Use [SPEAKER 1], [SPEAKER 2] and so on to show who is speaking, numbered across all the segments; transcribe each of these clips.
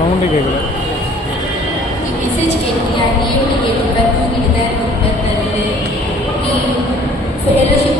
[SPEAKER 1] Sound കേൾക്കില്ല
[SPEAKER 2] fellowship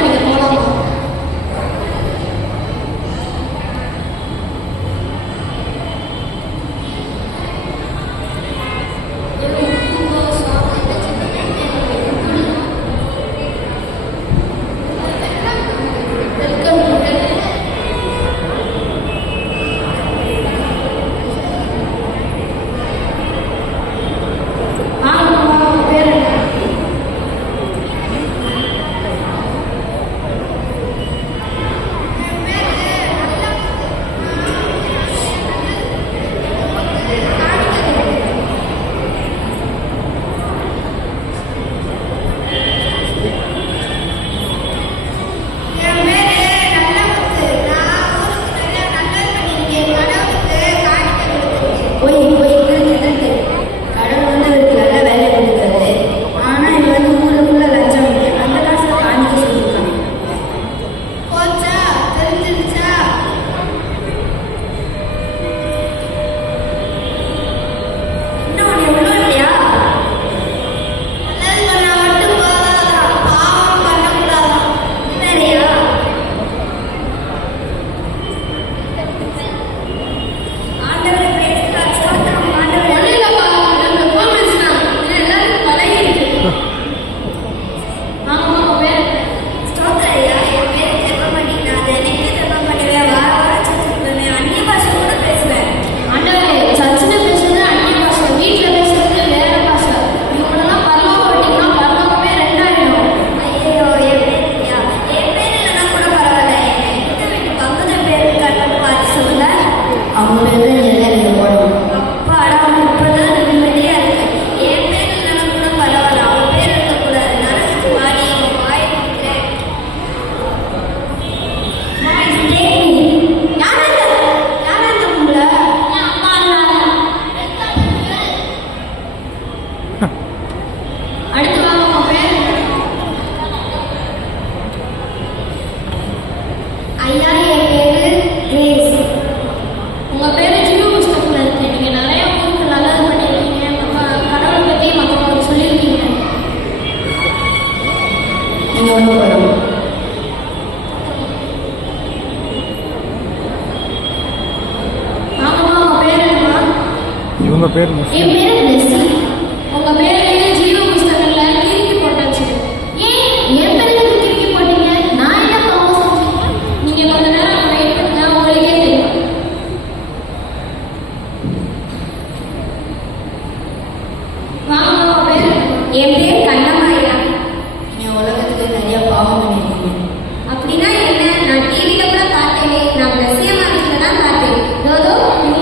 [SPEAKER 3] Wait.
[SPEAKER 1] segunda né? perna.
[SPEAKER 2] perna,